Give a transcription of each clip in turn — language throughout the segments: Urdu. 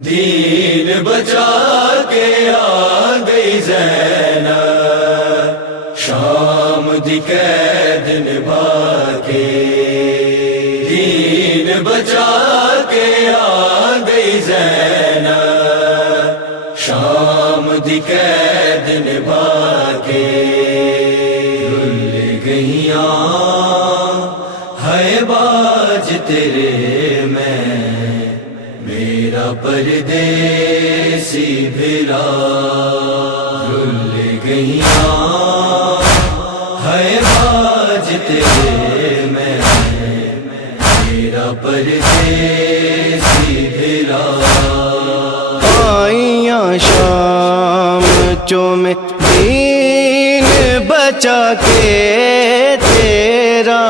دین بچا کے آ گئی زینب، شام دی قید نبھا کے۔ دین بچا کے آ گئی زینب، شام دی قید نبھا کے۔ رل گئیاں ہے باج تیرے میں، میرا پردیسی بھیلا۔ رل گئیاں ہے باج تیرے میں، میرا پردیسی بھیلا۔ آئیاں شام میں دین بچا کے تیرا،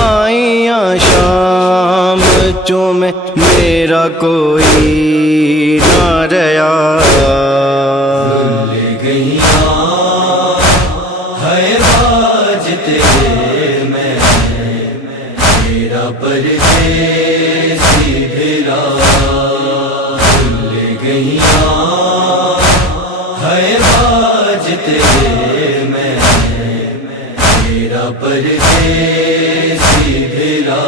آئیاں شام میں میرا کوئی نہ رہا۔ رل گئیاں ہے باج تیرے میں، میرا پردیسی بھیلا۔ رل گئیاں ہے باج تیرے میں، میرا پردیسی بھیلا۔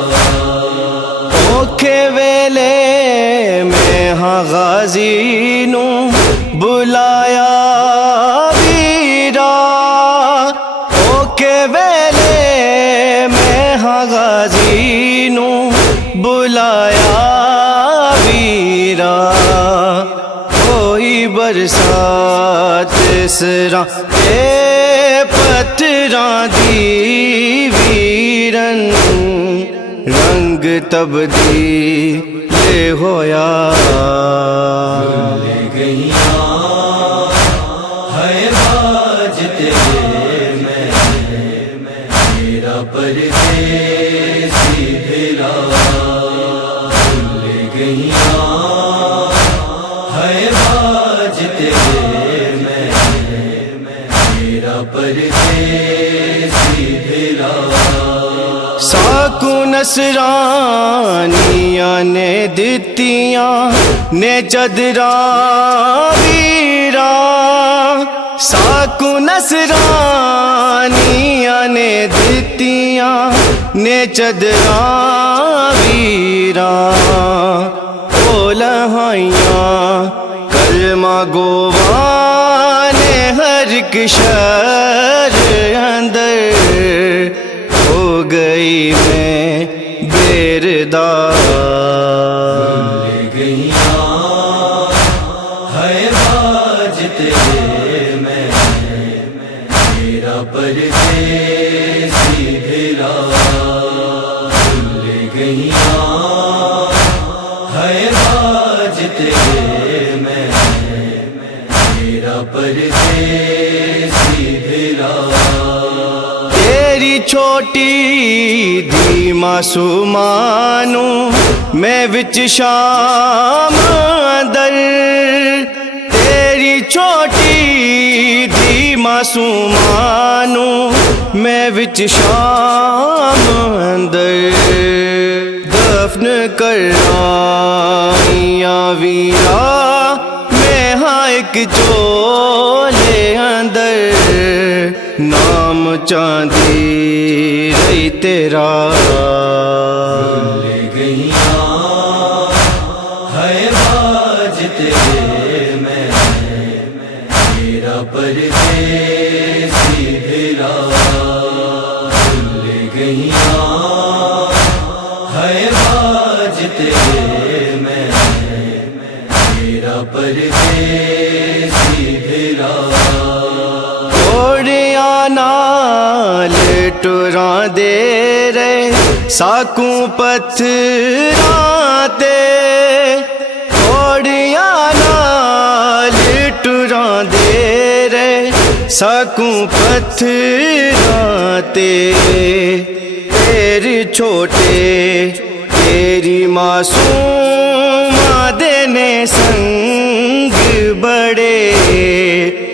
اوکھے ویلے میں ہاں غازی نو بلایا ویرا، اوکھے ویلے میں ہاں غازی نو بلایا ویرا۔ کوئی برسات سراں اے پتھراں دی ویرن، رنگ تبدیل ہویا۔ رل گئیاں ہے باج تیرے میں، میرا پردیسی بھیلا۔ رل گئیاں ہے باج تیرے میں، میرا پردیسی بھیلا۔ ساکو نصرانیاں نے دتیاں نے چدراں ویرا، ساکو نصرانیاں نے دتیاں نے چدراں ویرا۔ او لہائیاں کلمہ گواں نے ہر ایک شہر اندر، ہو گئی میں بیردار۔ رل گئیاں ہے باج تیرے میں، میرا پردیسی بھیلا۔ رل گئیاں ہے باج تیرے میں، میرا پردیسی بھیلا۔ تیری چھوٹی دی معصومانو میں وچ شام اندر، تیری چھوٹی دی معصومانو میں وچ شام اندر، دفن کرائیاں ویرا میں ہاں ایک چولے اندر، نام چاندی رہی تیرا۔ رل گئیاں ہے باج تیرے میں، میرا پردیسی بھیلا۔ رل گئیاں ہے باج تیرے میں، میرا پردیسی بھیلا۔ نال ٹراں دے رہے ساکوں پتھراں تے، گھوڑیاں نال ٹراں دے رہے ساکوں پتھراں تے، تیری چھوٹے تیری معصوماں دے نے سنگ بڑے،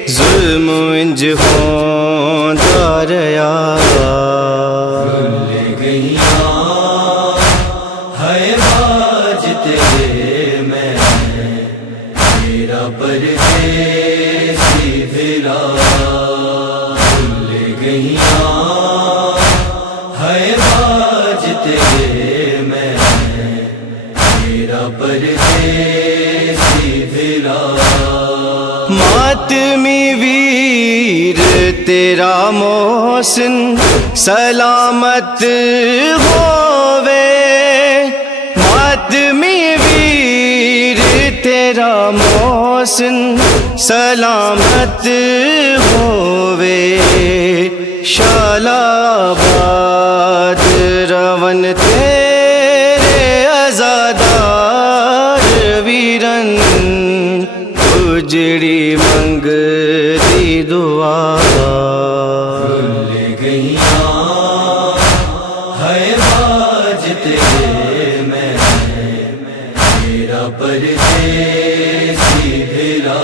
ظلم انج ہوندا رہیا۔ رل گئیاں ہے باج تیرے میں، پردیسی بھلا بھول گئیاں ہے باج تیرے میں میرا پردیسی بھلا ماتمی ویر تیرا محسن سلامت ہووے ماتمی ویر تیرا محسن سلامت ہووے شالاباد رون تیرے ازادار ویرن اجڑی منگ دی دعا بھول گئیاں ہے باج تیرے میں میرا پردیسی بھلا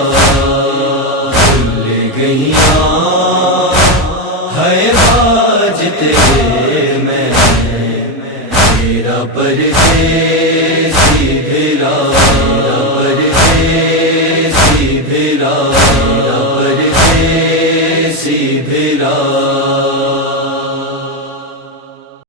بھول گئیاں ہے باج تیرے میں میرا پردیسی بھلا پردیسی بھلا پردیسی بھلا